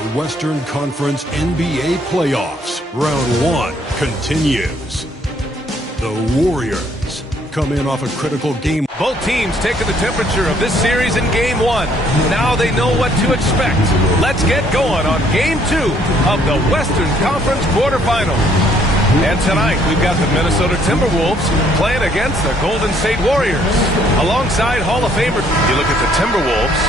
The Western Conference NBA playoffs. Round 1 continues. The Warriors come in off a critical game. Both teams taking the temperature of this series in Game 1. Now they know what to expect. Let's get going on Game 2 of the Western Conference quarterfinals. And tonight, we've got the Minnesota Timberwolves playing against the Golden State Warriors. Alongside Hall of Famer, you look at the Timberwolves,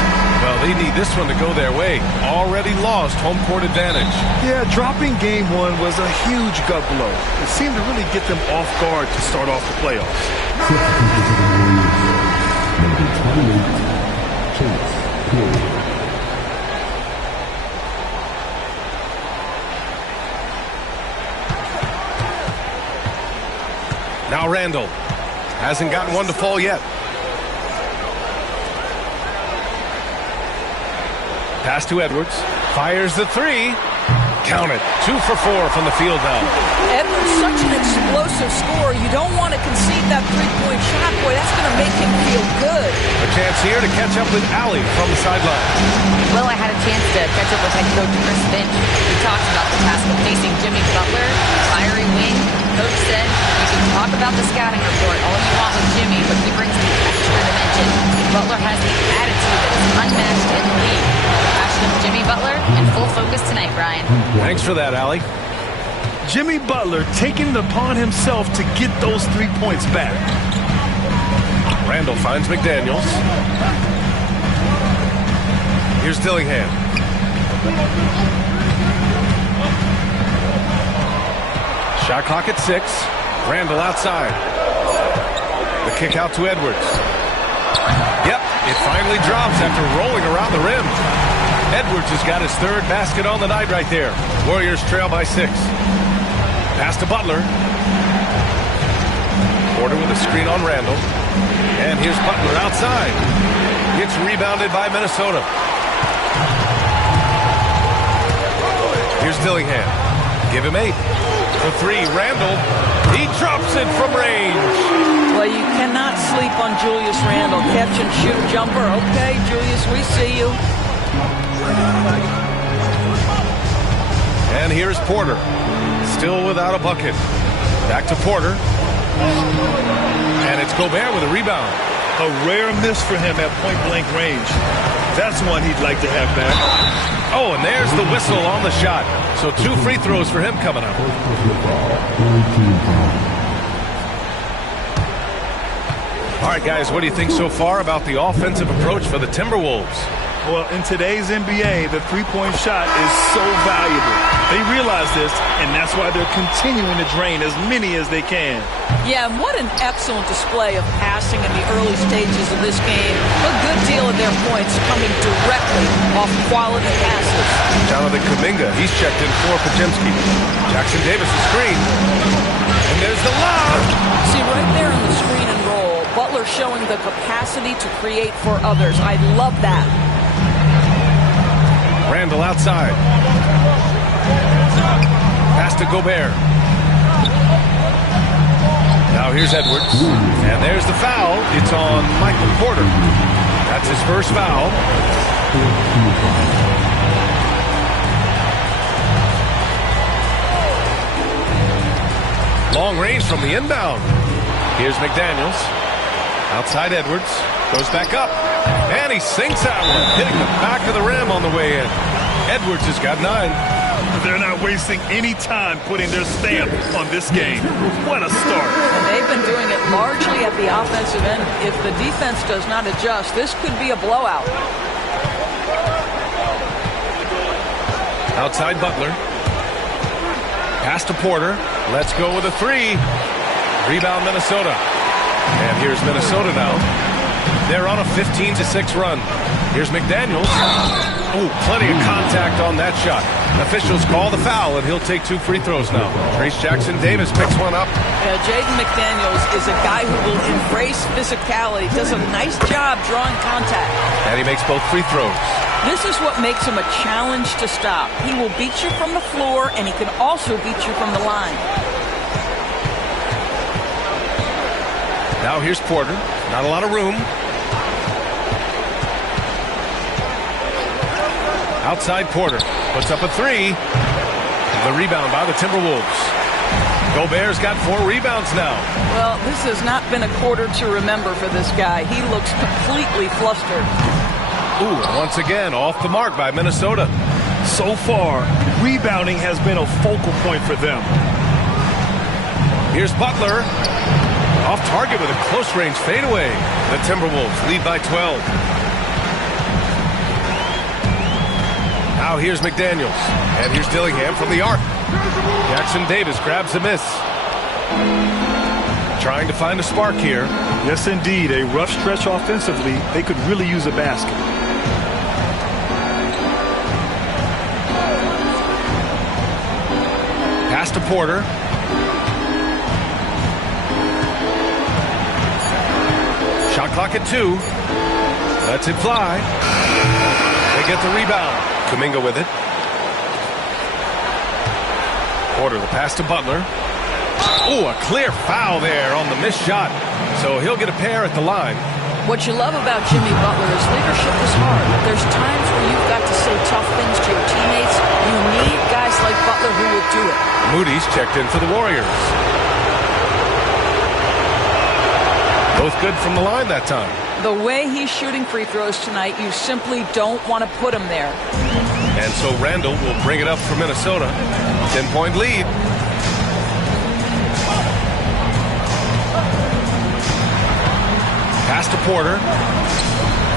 well, they need this one to go their way. Already lost home court advantage. Yeah, dropping Game 1 was a huge gut blow. It seemed to really get them off guard to start off the playoffs. Now Randall hasn't gotten one to fall yet. Pass to Edwards. Fires the three. Count it. 2 for 4 from the field now. Edwards, such an explosive scorer. You don't want to concede that three-point shot. Boy, that's going to make him feel good. A chance here to catch up with Allie from the sideline. Well, I had a chance to catch up with head coach Chris Finch. We talked about the task of facing Jimmy Butler, fiery wing. Coach said, you can talk about the scouting report all you want with Jimmy, but he brings the extra dimension. Butler has the attitude that is unmatched in the league. The passion of Jimmy Butler in full focus tonight, Brian. Thanks for that, Allie. Jimmy Butler taking it upon himself to get those 3 points back. Randall finds McDaniels. Here's Dillingham. Shot clock at 6. Randall outside. The kick out to Edwards. Yep, it finally drops after rolling around the rim. Edwards has got his 3rd basket on the night right there. Warriors trail by 6. Pass to Butler. Porter with a screen on Randall. And here's Butler outside. Gets rebounded by Minnesota. Here's Dillingham. Give him 8. For 3, Randall. He drops it from range. Well, you cannot sleep on Julius Randle. Catch and shoot jumper. Okay, Julius, we see you. And here's Porter. Still without a bucket. Back to Porter. And it's Gobert with a rebound. A rare miss for him at point-blank range. That's one he'd like to have back. Oh, and there's the whistle on the shot. So 2 free throws for him coming up. All right, guys, what do you think so far about the offensive approach for the Timberwolves? Well, in today's NBA, the three-point shot is so valuable. They realize this, and that's why they're continuing to drain as many as they can. Yeah, and what an excellent display of passing in the early stages of this game. A good deal of their points coming directly off quality passes. Jonathan Kuminga, he's checked in for Podziemski. Jackson Davis, the screen. And there's the lob. See, right there on the screen and roll, Butler showing the capacity to create for others. I love that. Randall outside. Pass to Gobert. Now here's Edwards. And there's the foul. It's on Michael Porter. That's his first foul. Long range from the inbound. Here's McDaniels. Outside Edwards. Goes back up. And he sinks that one, hitting the back of the rim on the way in. Edwards has got 9. They're not wasting any time putting their stamp on this game. What a start. And they've been doing it largely at the offensive end. If the defense does not adjust, this could be a blowout. Outside Butler. Pass to Porter. Let's go with a 3. Rebound Minnesota. And here's Minnesota now. They're on a 15-6 run. Here's McDaniels. Oh, plenty of contact on that shot. Officials call the foul, and he'll take 2 free throws now. Trace Jackson Davis picks one up. Yeah, Jaden McDaniels is a guy who will embrace physicality. Does a nice job drawing contact. And he makes both free throws. This is what makes him a challenge to stop. He will beat you from the floor, and he can also beat you from the line. Now here's Porter. Not a lot of room. Outside Porter. Puts up a three. The rebound by the Timberwolves. Gobert's got 4 rebounds now. Well, this has not been a quarter to remember for this guy. He looks completely flustered. Ooh, once again, off the mark by Minnesota. So far, rebounding has been a focal point for them. Here's Butler. Off target with a close-range fadeaway. The Timberwolves lead by 12. Now here's McDaniels. And here's Dillingham from the arc. Jackson Davis grabs the miss. Trying to find a spark here. Yes, indeed. A rough stretch offensively. They could really use a basket. Pass to Porter. Shot clock at 2. Lets it fly. They get the rebound. Kuminga with it. Porter, the pass to Butler. Oh, a clear foul there on the missed shot. So he'll get a pair at the line. What you love about Jimmy Butler is leadership is hard. There's times where you've got to say tough things to your teammates. You need guys like Butler who will do it. Moody's checked in for the Warriors. Both good from the line that time. The way he's shooting free throws tonight, you simply don't want to put him there. And so Randall will bring it up for Minnesota. 10-point lead. Pass to Porter.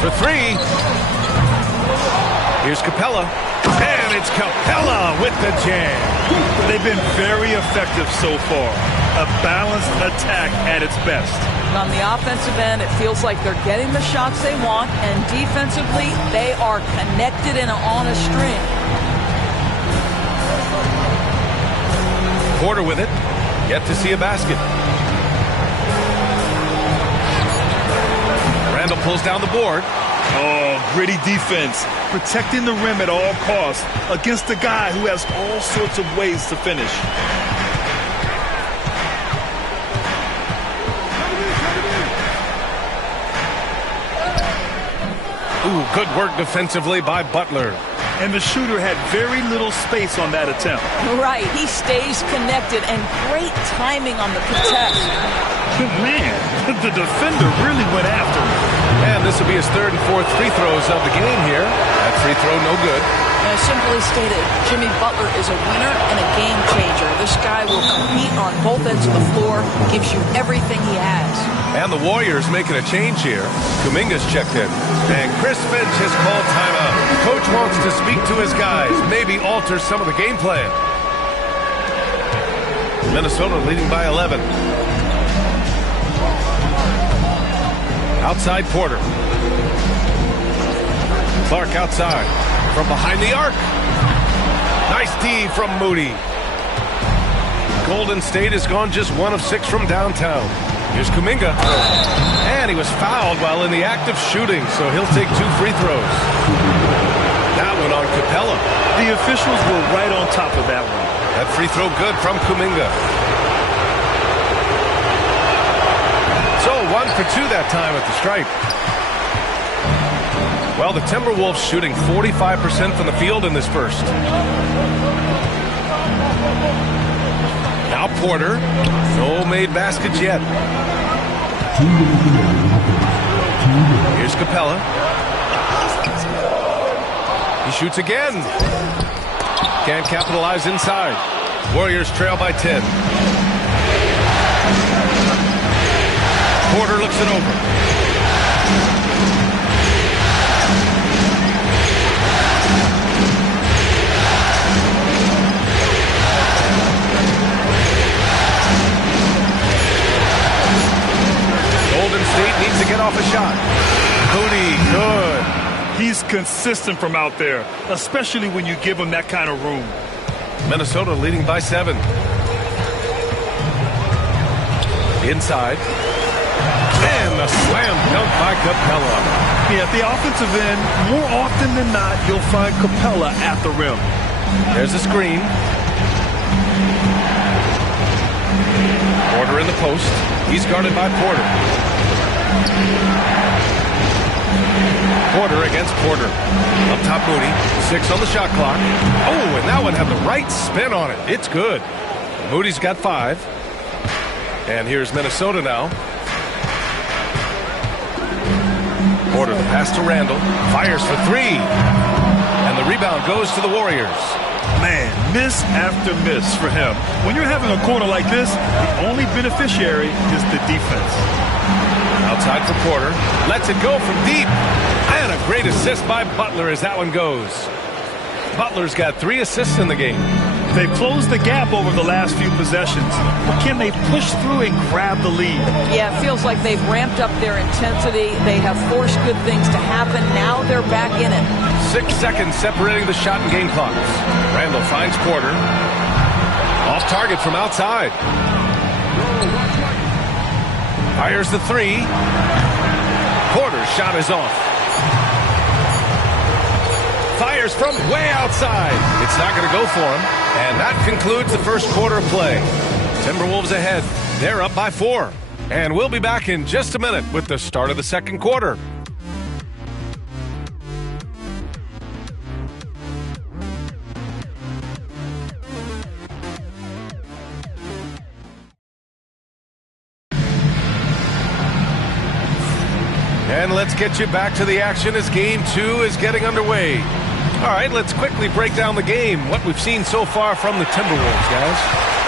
For 3. Here's Capella. And it's Capella with the jam. They've been very effective so far. A balanced attack at its best. On the offensive end, it feels like they're getting the shots they want, and defensively, they are connected and on a string. Porter with it. Yet to see a basket. Randall pulls down the board. Oh, gritty defense. Protecting the rim at all costs against a guy who has all sorts of ways to finish. Ooh, good work defensively by Butler. And the shooter had very little space on that attempt. Right, he stays connected, and great timing on the contest. Man, the defender really went after him. And this will be his 3rd and 4th free throws of the game here. That free throw no good. Simply stated, Jimmy Butler is a winner and a game changer. This guy will compete on both ends of the floor, gives you everything he has. And the Warriors making a change here. Kuminga's checked in. And Chris Finch has called timeout. Coach wants to speak to his guys, maybe alter some of the game plan. Minnesota leading by 11. Outside Porter. Clark outside. From behind the arc. Nice D from Moody. Golden State has gone just 1 of 6 from downtown. Here's Kuminga. And he was fouled while in the act of shooting, so he'll take 2 free throws. That one on Capella. The officials were right on top of that one. That free throw good from Kuminga. So 1 for 2 that time at the stripe. Well, the Timberwolves shooting 45% from the field in this first. Now Porter. No made baskets yet. Here's Capella. He shoots again. Can't capitalize inside. Warriors trail by 10. Porter looks it over. Golden State needs to get off a shot. Moody, good. He's consistent from out there, especially when you give him that kind of room. Minnesota leading by 7. Inside. And a slam dunk by Capella. Yeah, at the offensive end, more often than not, you'll find Capella at the rim. There's a screen. Porter in the post. He's guarded by Porter. Porter against Porter. Up top Moody. 6 on the shot clock. Oh, and that one had the right spin on it. It's good. Moody's got 5. And here's Minnesota now. Porter, the pass to Randall. Fires for 3. And the rebound goes to the Warriors. Man, miss after miss for him. When you're having a quarter like this, the only beneficiary is the defense. Outside for Porter. Lets it go from deep. And a great assist by Butler as that one goes. Butler's got 3 assists in the game. They've closed the gap over the last few possessions. But can they push through and grab the lead? Yeah, it feels like they've ramped up their intensity. They have forced good things to happen. Now they're back in it. 6 seconds separating the shot and game clocks. Randall finds Porter. Off target from outside. Fires the 3. Porter's shot is off. Fires from way outside. It's not going to go for him. And that concludes the first quarter of play. Timberwolves ahead. They're up by 4. And we'll be back in just a minute with the start of the second quarter. And let's get you back to the action as Game 2 is getting underway. All right, let's quickly break down the game, what we've seen so far from the Timberwolves, guys.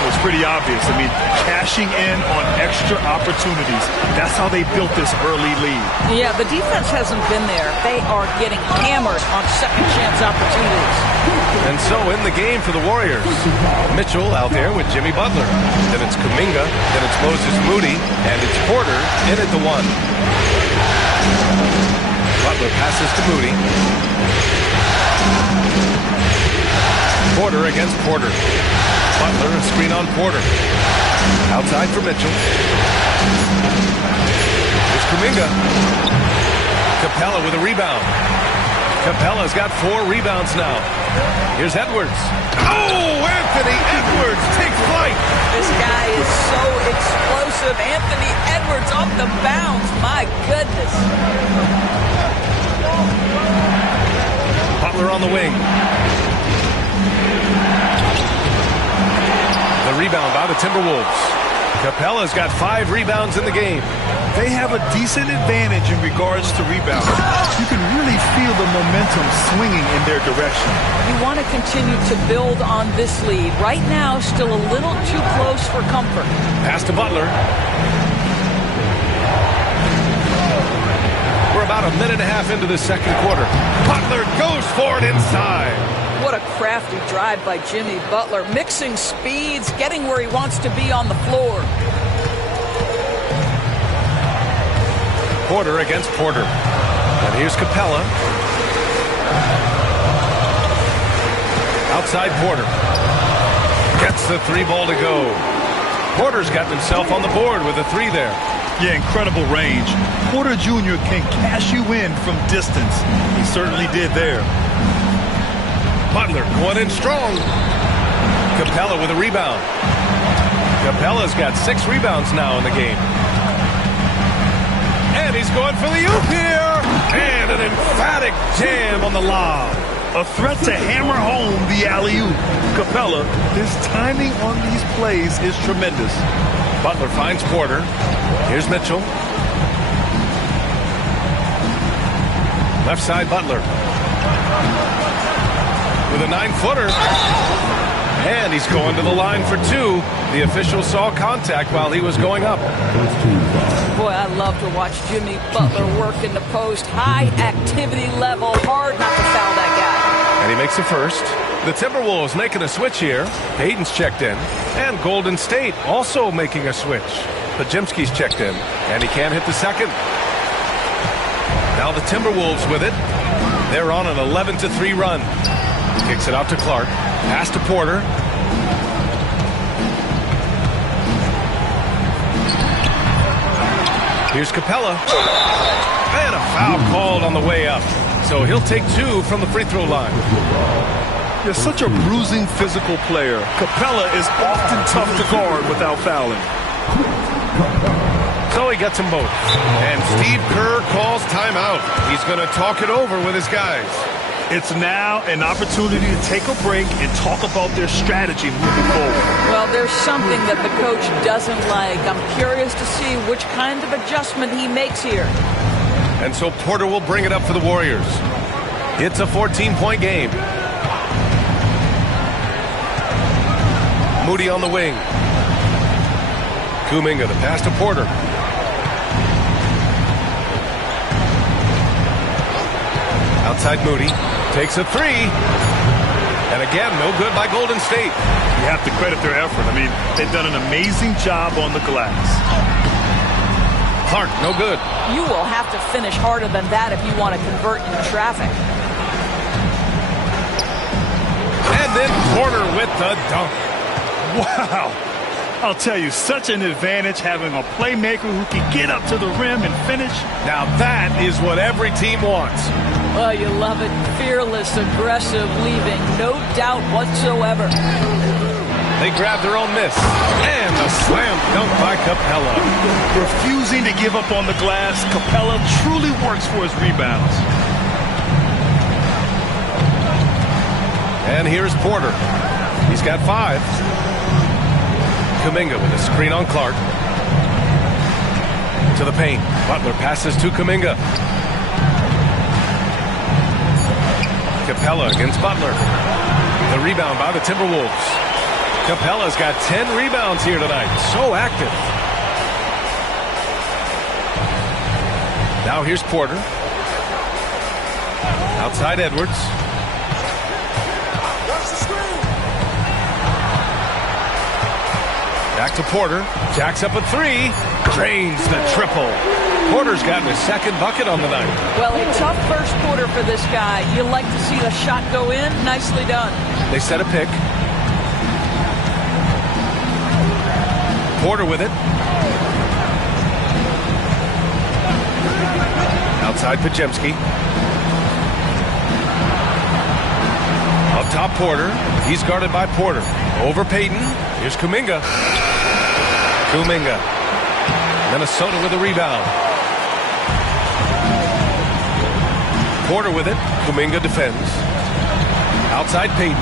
Well, it's pretty obvious. I mean, cashing in on extra opportunities. That's how they built this early lead. Yeah, the defense hasn't been there. They are getting hammered on second chance opportunities. And so in the game for the Warriors, Mitchell out there with Jimmy Butler. Then it's Kuminga, then it's Moses Moody, and it's Porter in at the 1. Butler passes to Moody. Porter against Porter. Butler, a screen on Porter. Outside for Mitchell. Here's Kuminga. Capella with a rebound. Capella's got 4 rebounds now. Here's Edwards. Oh, Anthony Edwards takes flight. This guy is so explosive. Anthony Edwards off the bounce. My goodness. Butler on the wing. The rebound by the Timberwolves. Capella's got 5 rebounds in the game. They have a decent advantage in regards to rebounding. You can really feel the momentum swinging in their direction. You want to continue to build on this lead. Right now, still a little too close for comfort. Pass to Butler. We're about a minute and a half into the second quarter. Butler goes for it inside. What a crafty drive by Jimmy Butler. Mixing speeds, getting where he wants to be on the floor. Porter against Porter. And here's Capella. Outside Porter. Gets the 3 ball to go. Porter's got himself on the board with a 3 there. Yeah, incredible range. Porter Jr. can cash you in from distance. He certainly did there. Butler going in strong. Capella with a rebound. Capella's got 6 rebounds now in the game. And he's going for the oop here. And an emphatic jam on the lob. A threat to hammer home the alley-oop. Capella, his timing on these plays is tremendous. Butler finds Porter. Here's Mitchell. Left side Butler. With a 9-footer. And he's going to the line for 2. The official saw contact while he was going up. Boy, I love to watch Jimmy Butler work in the post. High activity level. Hard not to foul that guy. And he makes the first. The Timberwolves making a switch here. Hayden's checked in. And Golden State also making a switch. Pajimski's checked in. And he can't hit the second. Now the Timberwolves with it. They're on an 11-3 run. Kicks it out to Clark. Pass to Porter. Here's Capella. And a foul called on the way up. So he'll take 2 from the free throw line. You're such a bruising physical player. Capella is often tough to guard without fouling. So he he gets them both. And Steve Kerr calls timeout. He's going to talk it over with his guys. It's now an opportunity to take a break and talk about their strategy moving forward. Well, there's something that the coach doesn't like. I'm curious to see which kind of adjustment he makes here. And so Porter will bring it up for the Warriors. It's a 14-point game. Moody on the wing. Kuminga, the pass to Porter. Outside Moody. Takes a three. And again, no good by Golden State. You have to credit their effort. I mean, they've done an amazing job on the glass. Clark, no good. You will have to finish harder than that if you want to convert in traffic. And then Porter with the dunk. Wow. I'll tell you, such an advantage having a playmaker who can get up to the rim and finish. Now that is what every team wants. Well, you love it. Fearless, aggressive, leaving. No doubt whatsoever. They grab their own miss. And the slam dunk by Capella. Refusing to give up on the glass, Capella truly works for his rebounds. And here's Porter. He's got 5. Kuminga with a screen on Clark. To the paint. Butler passes to Kuminga. Capella against Butler. The rebound by the Timberwolves. Capella's got 10 rebounds here tonight. So active. Now here's Porter. Outside Edwards. Back to Porter. Jacks up a 3. Drains the triple. Porter's gotten his second bucket on the night. Well, a tough first quarter for this guy. You like to see the shot go in. Nicely done. They set a pick. Porter with it. Outside Pajemski. Up top Porter. He's guarded by Porter. Over Payton. Here's Kuminga. Kuminga. Minnesota with a rebound. Porter with it. Kuminga defends. Outside Payton.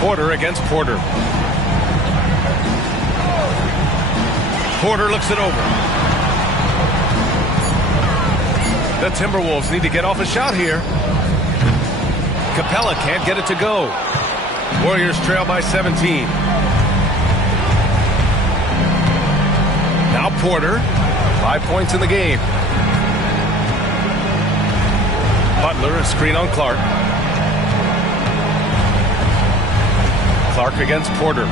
Porter against Porter. Porter looks it over. The Timberwolves need to get off a shot here. Capella can't get it to go. Warriors trail by 17. Now Porter. 5 points in the game. Butler, a screen on Clark. Clark against Porter.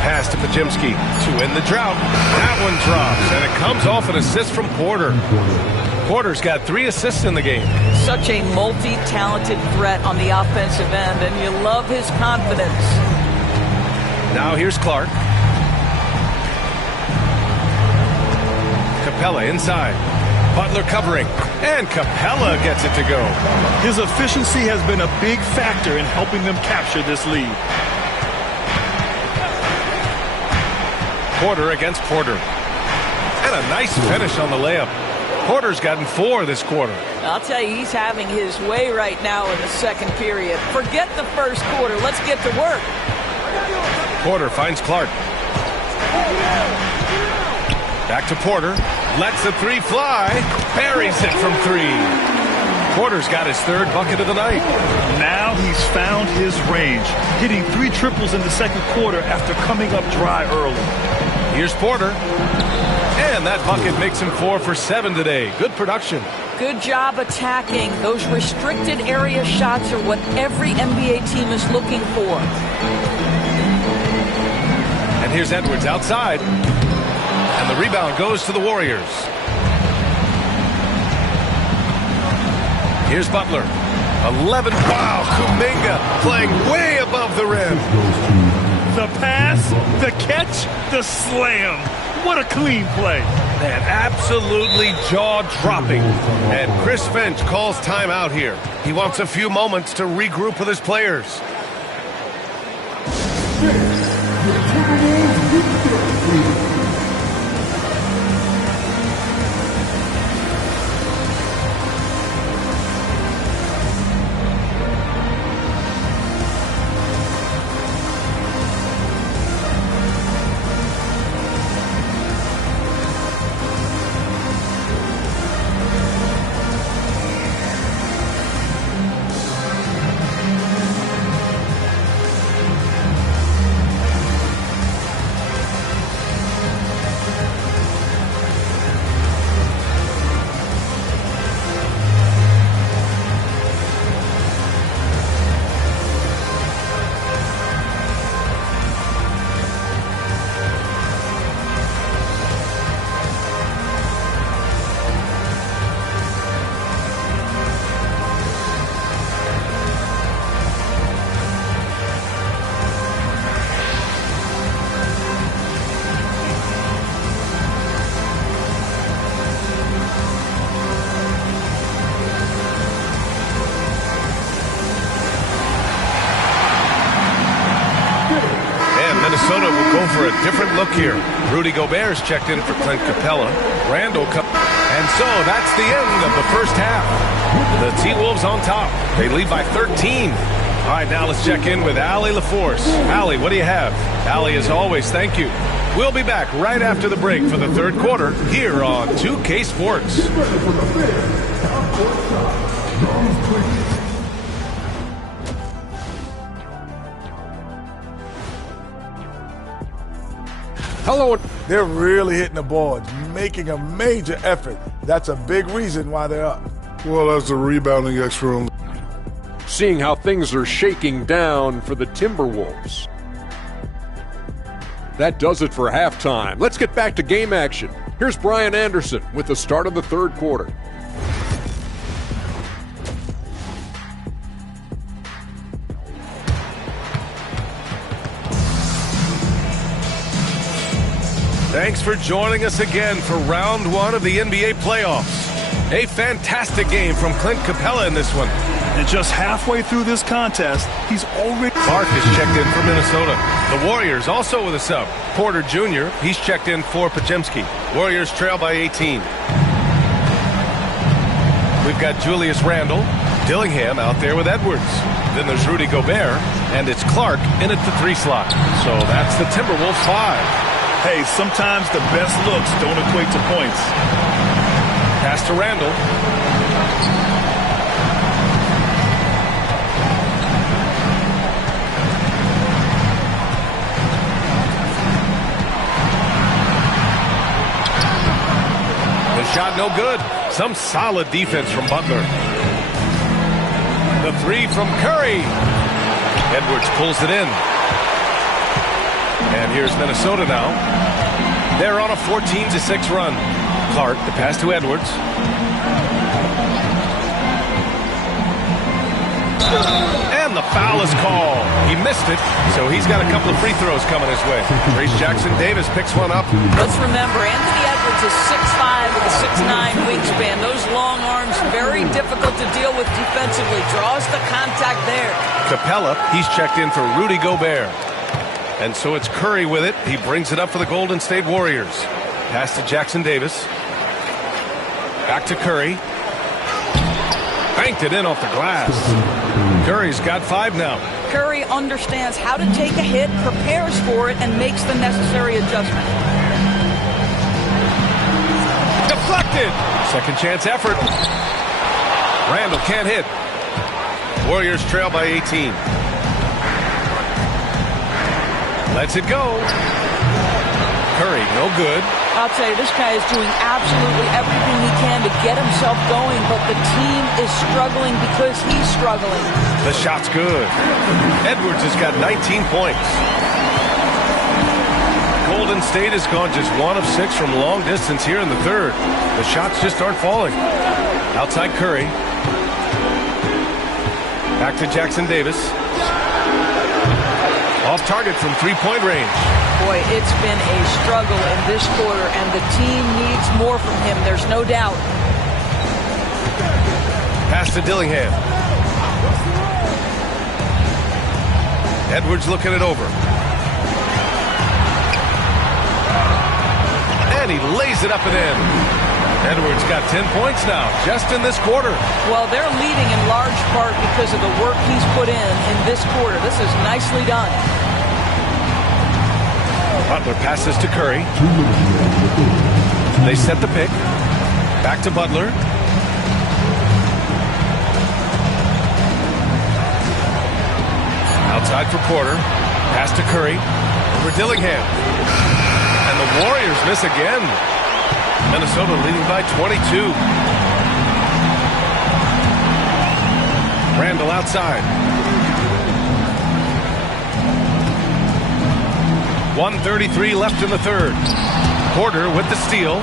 Pass to Pajemski to end the drought. That one drops, and it comes off an assist from Porter. Porter's got 3 assists in the game. Such a multi-talented threat on the offensive end, and you love his confidence. Now here's Clark. Capella inside. Butler covering. And Capella gets it to go. His efficiency has been a big factor in helping them capture this lead. Porter against Porter. And a nice finish on the layup. Porter's gotten 4 this quarter. I'll tell you, he's having his way right now in the second period. Forget the first quarter. Let's get to work. Porter finds Clark. Back to Porter. Lets the 3 fly. Buries it from 3. Porter's got his 3rd bucket of the night. Now he's found his range, hitting 3 triples in the second quarter after coming up dry early. Here's Porter. And that bucket makes him 4 for 7 today. Good production. Good job attacking. Those restricted area shots are what every NBA team is looking for. And here's Edwards outside. And the rebound goes to the Warriors. Here's Butler. 11. Wow, Kuminga playing way above the rim. The pass, the catch, the slam. What a clean play. Man, absolutely jaw-dropping. And Chris Finch calls timeout here. He wants a few moments to regroup with his players. Minnesota will go for a different look here. Rudy Gobert's checked in for Clint Capella. Randall and so that's the end of the first half. The T-Wolves on top. They lead by 13. All right, now let's check in with Allie LaForce. Allie, what do you have? Allie, as always, thank you. We'll be back right after the break for the third quarter here on 2K Sports. Hello. They're really hitting the boards, making a major effort. That's a big reason why they're up. Well, as the rebounding extra. Seeing how things are shaking down for the Timberwolves. That does it for halftime. Let's get back to game action. Here's Brian Anderson with the start of the third quarter. Thanks for joining us again for round one of the NBA playoffs. A fantastic game from Clint Capella in this one. And just halfway through this contest, he's already... Clark is checked in for Minnesota. The Warriors also with a sub. Porter Jr., he's checked in for Podziemski. Warriors trail by 18. We've got Julius Randle, Dillingham out there with Edwards. Then there's Rudy Gobert, and it's Clark in at the 3 slot. So that's the Timberwolves 5. Hey, sometimes the best looks don't equate to points. Pass to Randle. The shot no good. Some solid defense from Butler. The 3 from Curry. Edwards pulls it in. And here's Minnesota now. They're on a 14-6 run. Clark, the pass to Edwards. And the foul is called. He missed it, so he's got a couple of free throws coming his way. Trace Jackson-Davis picks one up. Let's remember, Anthony Edwards is 6'5" with a 6'9" wingspan. Those long arms, very difficult to deal with defensively. Draws the contact there. Capella, he's checked in for Rudy Gobert. And so it's Curry with it. He brings it up for the Golden State Warriors. Pass to Jackson-Davis. Back to Curry. Banked it in off the glass. Curry's got 5 now. Curry understands how to take a hit, prepares for it, and makes the necessary adjustment. Deflected. Second chance effort. Randall can't hit. Warriors trail by 18. Lets it go. Curry, no good. I'll tell you, this guy is doing absolutely everything he can to get himself going, but the team is struggling because he's struggling. The shot's good. Edwards has got 19 points. Golden State has gone just 1 of 6 from long distance here in the third. The shots just aren't falling. Outside Curry. Back to Jackson-Davis. Off target from 3-point range. Boy, it's been a struggle in this quarter, and the team needs more from him. There's no doubt. Pass to Dillingham. Edwards looking it over. And he lays it up and in. Edwards got 10 points now, just in this quarter. Well, they're leading in large part because of the work he's put in this quarter. This is nicely done. Butler passes to Curry. They set the pick. Back to Butler. Outside for Porter. Pass to Curry. Over Dillingham. And the Warriors miss again. Minnesota leading by 22. Randall outside. 1:33 left in the third. Porter with the steal.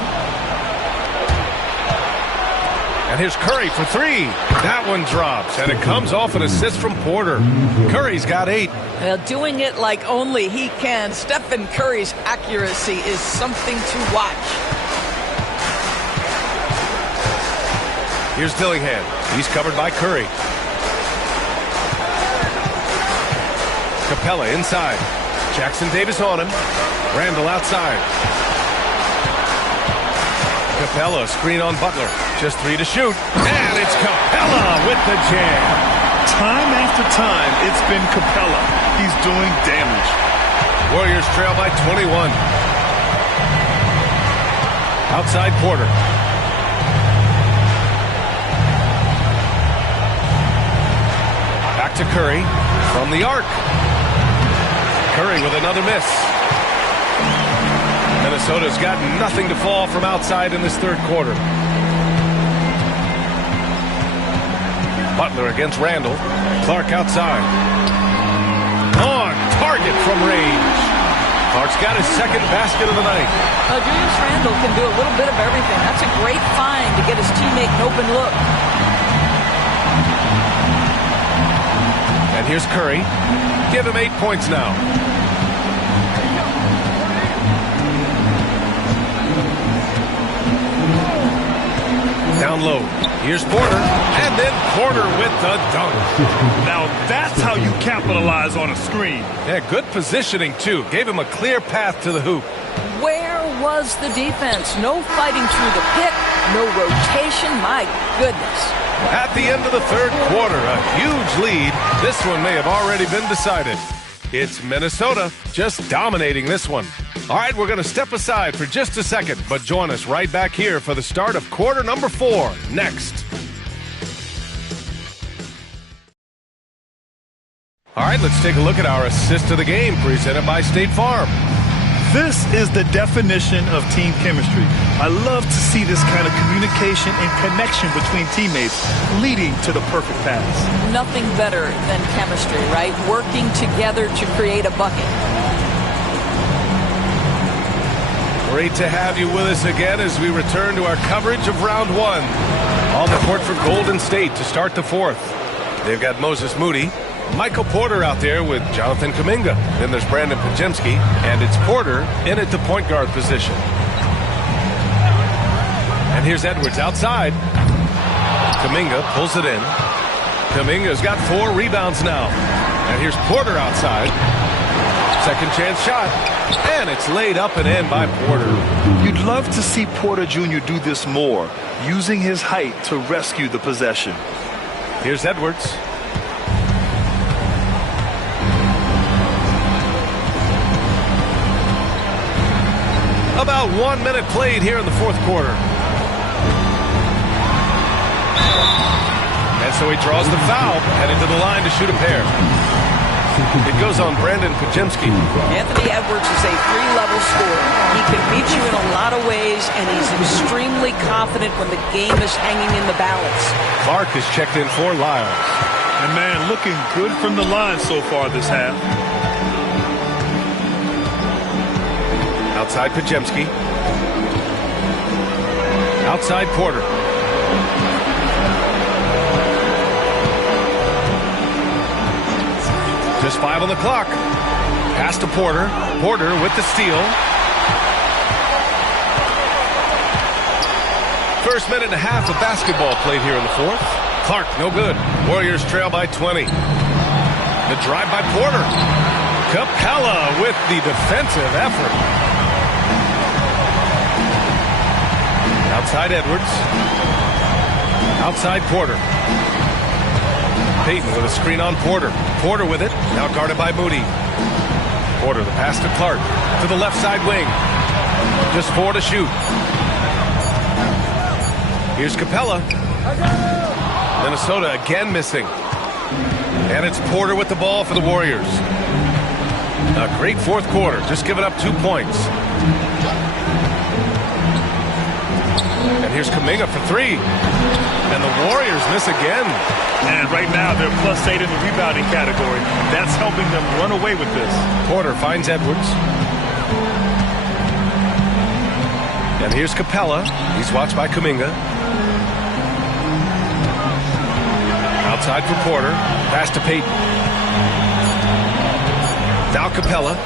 And here's Curry for three. That one drops, and it comes off an assist from Porter. Curry's got 8. Well, doing it like only he can. Stephen Curry's accuracy is something to watch. Here's Dillingham. He's covered by Curry. Capella inside. Jackson Davis on him. Randall outside. Capella, screen on Butler. Just 3 to shoot. And it's Capella with the jam. Time after time, it's been Capella. He's doing damage. Warriors trail by 21. Outside Porter. Back to Curry. From the arc. Curry with another miss. Minnesota's got nothing to fall from outside in this third quarter. Butler against Randall. Clark outside. On target from range. Clark's got his second basket of the night. Julius Randall can do a little bit of everything. That's a great find to get his teammate an open look. And here's Curry. Give him 8 points now. Down low. Here's Porter. And then Porter with the dunk. Now that's how you capitalize on a screen. Yeah, good positioning, too. Gave him a clear path to the hoop. Where was the defense? No fighting through the pick. No rotation. My goodness. At the end of the third quarter, a huge lead. This one may have already been decided. It's Minnesota just dominating this one. All right, we're going to step aside for just a second, but join us right back here for the start of quarter number 4 next. All right, let's take a look at our assist of the game presented by State Farm. This is the definition of team chemistry. I love to see this kind of communication and connection between teammates leading to the perfect pass. Nothing better than chemistry, right? Working together to create a bucket. Great to have you with us again as we return to our coverage of round 1. On the court for Golden State to start the fourth. They've got Moses Moody, Michael Porter out there with Jonathan Kuminga. Then there's Brandon Podziemski, and it's Porter in at the point guard position. And here's Edwards outside. Kuminga pulls it in. Kuminga's got 4 rebounds now. And here's Porter outside. Second chance shot. And it's laid up and in by Porter. You'd love to see Porter Jr. do this more, using his height to rescue the possession. Here's Edwards. About 1 minute played here in the fourth quarter. And so he draws the foul, headed to the line to shoot a pair. It goes on Brandon Podziemski. Anthony Edwards is a 3-level scorer. He can beat you in a lot of ways, and he's extremely confident when the game is hanging in the balance. Clark is checked in for Lyles. And man, looking good from the line so far this half. Outside Podziemski. Outside Porter. Just 5 on the clock. Pass to Porter. Porter with the steal. First minute and a half of basketball played here in the fourth. Clark, no good. Warriors trail by 20. The drive by Porter. Capella with the defensive effort. Outside Edwards. Outside Porter. Payton with a screen on Porter. Porter with it. Now guarded by Moody. Porter, the pass to Clark. To the left side wing. Just 4 to shoot. Here's Capella. Minnesota again missing. And it's Porter with the ball for the Warriors. A great fourth quarter. Just giving up 2 points. And here's Kuminga for 3. And the Warriors miss again. And right now they're +8 in the rebounding category. That's helping them run away with this. Porter finds Edwards. And here's Capella. He's watched by Kuminga. Outside for Porter. Pass to Payton. Now Capella.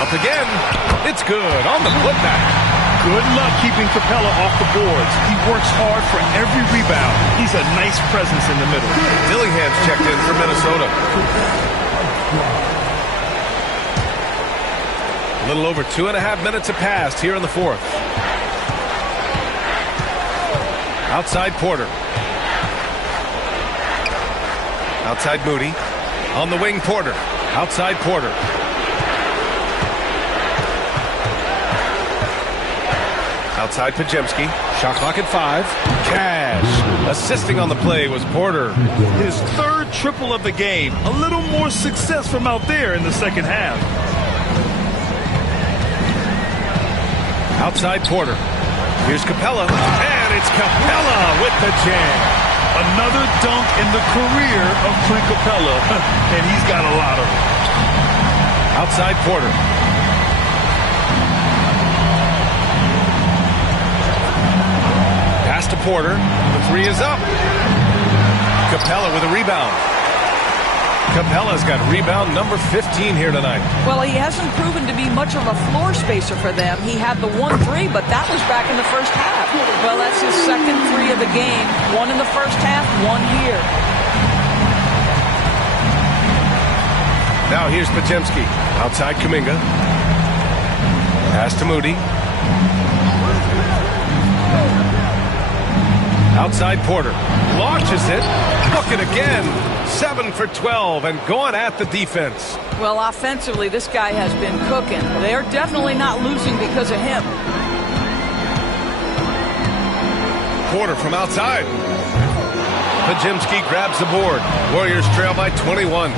Up again. It's good on the putback. Good luck keeping Capella off the boards. He works hard for every rebound. He's a nice presence in the middle. Dillingham's checked in for Minnesota. A little over 2.5 minutes have passed here in the fourth. Outside Porter. Outside Moody. On the wing, Porter. Outside Porter. Outside Pajemski. Shot clock at 5. Cash. Assisting on the play was Porter. His third triple of the game. A little more success from out there in the second half. Outside Porter. Here's Capella. And it's Capella with the jam. Another dunk in the career of Clint Capella. And he's got a lot of them. Outside Porter. Pass to Porter. The 3 is up. Capella with a rebound. Capella's got rebound number 15 here tonight. Well, he hasn't proven to be much of a floor spacer for them. He had the 1-3, but that was back in the first half. Well, that's his second 3 of the game. 1 in the first half, 1 here. Now here's Pajemski. Outside Kuminga. Pass to Moody. Outside Porter. Launches it. Look it again. 7 for 12 and going at the defense. Well, offensively, this guy has been cooking. They're definitely not losing because of him. Porter from outside. Pajemski grabs the board. Warriors trail by 21.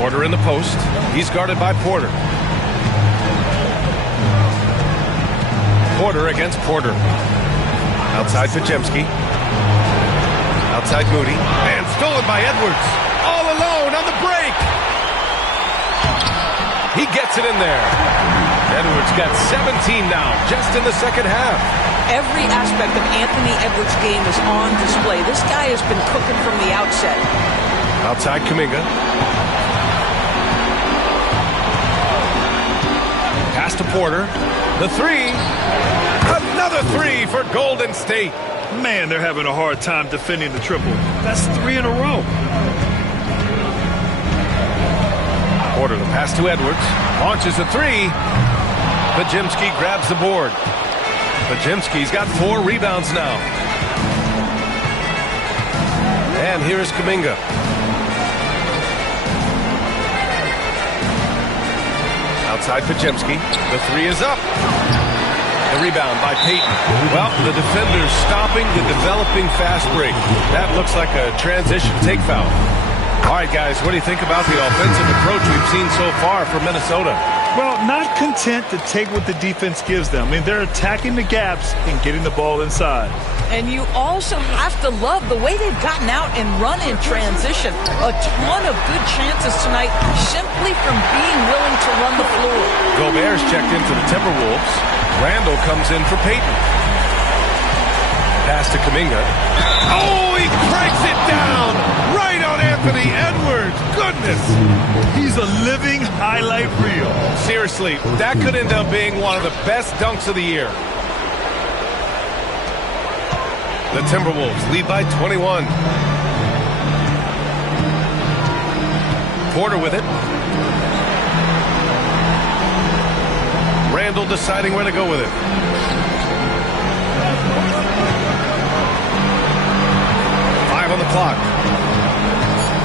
Porter in the post. He's guarded by Porter. Porter against Porter. Outside Pajemski. Outside Moody. And stolen by Edwards. All alone on the break. He gets it in there. Edwards got 17 now, just in the second half. Every aspect of Anthony Edwards' game is on display. This guy has been cooking from the outset. Outside Kuminga. Pass to Porter. The 3. Another 3 for Golden State. Man, they're having a hard time defending the triple. That's 3 in a row. Porter, the pass to Edwards. Launches a 3. Pajemski grabs the board. Pajemski's got 4 rebounds now. And here is Kuminga. Outside Pajemski. The 3 is up. The rebound by Payton. Well, the defender's stopping the developing fast break. That looks like a transition take foul. All right, guys, what do you think about the offensive approach we've seen so far from Minnesota? Well, not content to take what the defense gives them. I mean, they're attacking the gaps and getting the ball inside. And you also have to love the way they've gotten out and run in transition. A ton of good chances tonight simply from being willing to run the floor. Gobert's checked in for the Timberwolves. Randall comes in for Payton. Pass to Kuminga. Oh, he cranks it down right on Anthony Edwards. Goodness. He's a living highlight reel. Seriously, that could end up being one of the best dunks of the year. The Timberwolves lead by 21. Porter with it. handle deciding where to go with it. On the clock.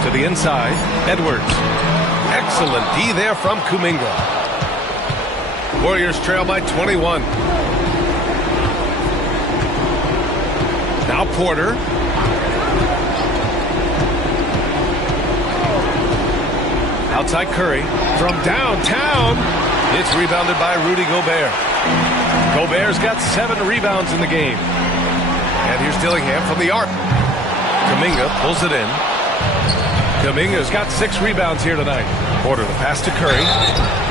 To the inside, Edwards. Excellent D there from Kuminga. Warriors trail by 21. Now Porter. Outside Curry. From downtown. It's rebounded by Rudy Gobert. Gobert's got 7 rebounds in the game. And here's Dillingham from the arc. Kuminga pulls it in. Kuminga's got 6 rebounds here tonight. Porter, the pass to Curry.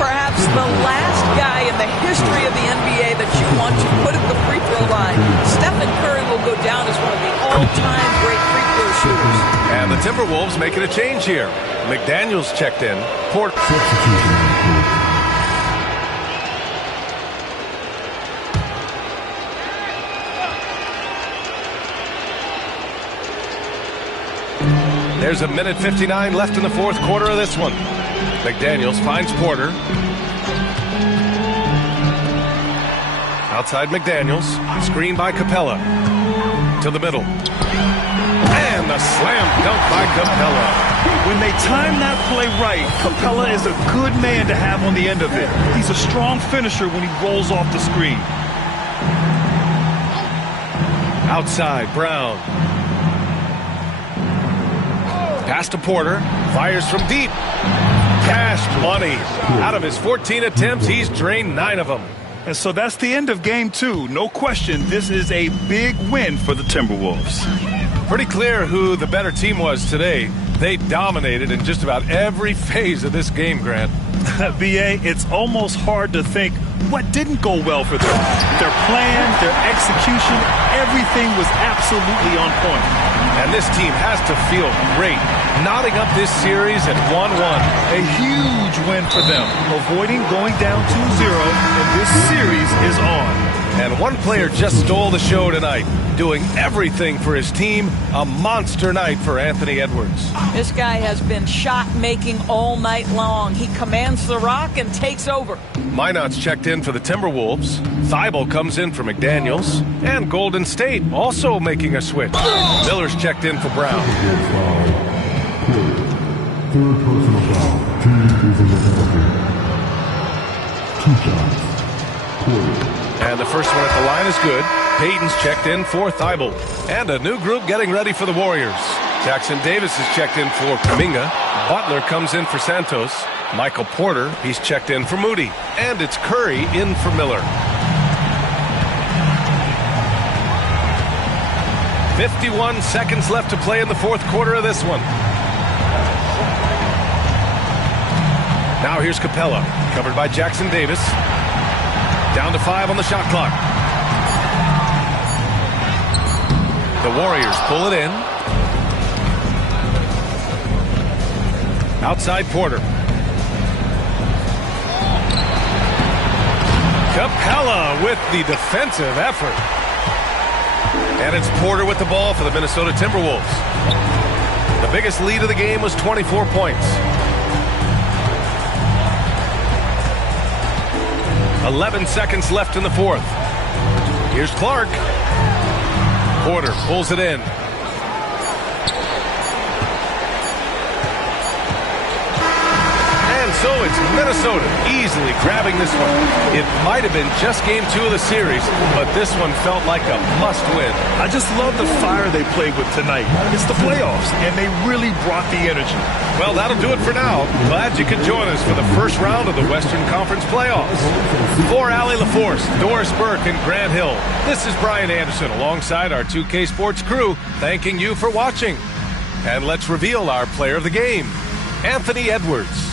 Perhaps the last guy in the history of the NBA that you want to put at the free throw line. Stephen Curry will go down as one of the all-time great free throw shooters. And the Timberwolves making a change here. McDaniels checked in. Porter. There's a minute 59 left in the fourth quarter of this one. McDaniels finds Porter. Outside McDaniels. Screen by Capella. To the middle. And the slam dunk by Capella. When they time that play right, Capella is a good man to have on the end of it. He's a strong finisher when he rolls off the screen. Outside, Brown. Pass to Porter. Fires from deep. Cash money. Out of his 14 attempts, he's drained 9 of them. And so that's the end of game 2. No question, this is a big win for the Timberwolves. Pretty clear who the better team was today. They dominated in just about every phase of this game, Grant. B.A., it's almost hard to think what didn't go well for them. Their plan, their execution, everything was absolutely on point. And this team has to feel great, knotting up this series at 1-1. A huge win for them, avoiding going down 2-0, and this series is on. And one player just stole the show tonight, doing everything for his team. A monster night for Anthony Edwards. This guy has been shot-making all night long. He commands the rock and takes over. Minot's checked in for the Timberwolves. Thibault comes in for McDaniels. And Golden State also making a switch. Miller's checked in for Brown. Third personal foul. Team is in the penalty. 2 shots. Quarter. And the first one at the line is good. Payton's checked in for Thibault. And a new group getting ready for the Warriors. Jackson Davis is checked in for Kuminga. Butler comes in for Santos. Michael Porter, he's checked in for Moody. And it's Curry in for Miller. 51 seconds left to play in the fourth quarter of this one. Now here's Capella, covered by Jackson Davis. Down to 5 on the shot clock. The Warriors pull it in. Outside Porter. Capella with the defensive effort. And it's Porter with the ball for the Minnesota Timberwolves. The biggest lead of the game was 24 points. 11 seconds left in the fourth. Here's Clark. Porter pulls it in. And so it's Minnesota easily grabbing this one. It might have been just game 2 of the series, but this one felt like a must-win. I just love the fire they played with tonight. It's the playoffs, and they really brought the energy. Well, that'll do it for now. Glad you could join us for the first round of the Western Conference playoffs. For Allie LaForce, Doris Burke, and Grant Hill, this is Brian Anderson alongside our 2K Sports crew, thanking you for watching. And let's reveal our player of the game, Anthony Edwards.